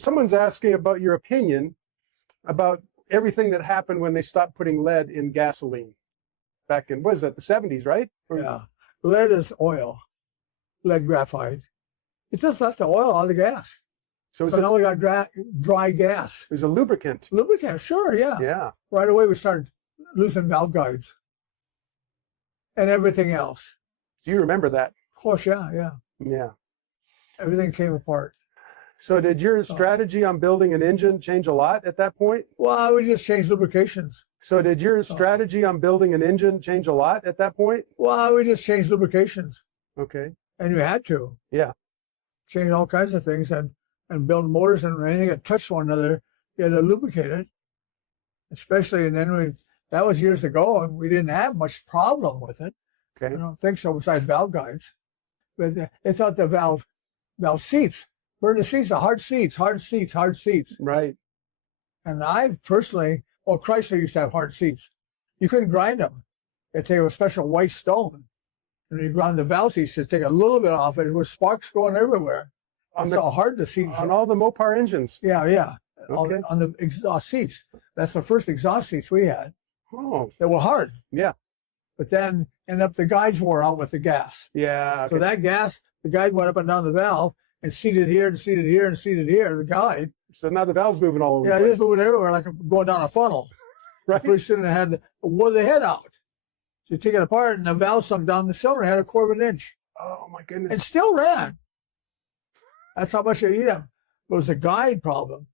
Someone's asking about your opinion about everything that happened when they stopped putting lead in gasoline back in, what is that, the 70s, right? Yeah. Lead is oil. Lead graphite. It just left the oil on the gas. So So now we got dry gas. it was a lubricant. Lubricant, sure, yeah. Yeah. Right away we started losing valve guides and everything else. So you remember that? Of course, yeah. Yeah. Everything came apart. So did your strategy on building an engine change a lot at that point? Well, we just changed lubrications. So did your strategy on building an engine change a lot at that point? Well, we just changed lubrications. Okay. And you had to. Yeah. Change all kinds of things and build motors and anything that touched one another, you had to lubricate it. Especially, and then that was years ago, and we didn't have much problem with it. Okay. I don't think so, besides valve guides. But they thought the valve seats, were the seats, the hard seats. Right. And I personally, Chrysler used to have hard seats. You couldn't grind them. They'd take a special white stone, and you grind the valve seats to take a little bit off it. There were sparks going everywhere. That's how hard the seats on all the Mopar engines. Yeah. Okay. On the exhaust seats. That's the first exhaust seats we had. Oh. They were hard. Yeah. But then the guides wore out with the gas. Yeah. Okay. So that gas, the guide went up and down the valve and seated here and seated here and seated here, the guide. So now the valve's moving all over Yeah, the it place. is moving everywhere like going down a funnel. Right. Pretty soon it wore the head out. So you take it apart and the valve sunk down the cylinder, had a quarter of an inch. Oh my goodness. It still ran. That's how much it eat up. It was a guide problem.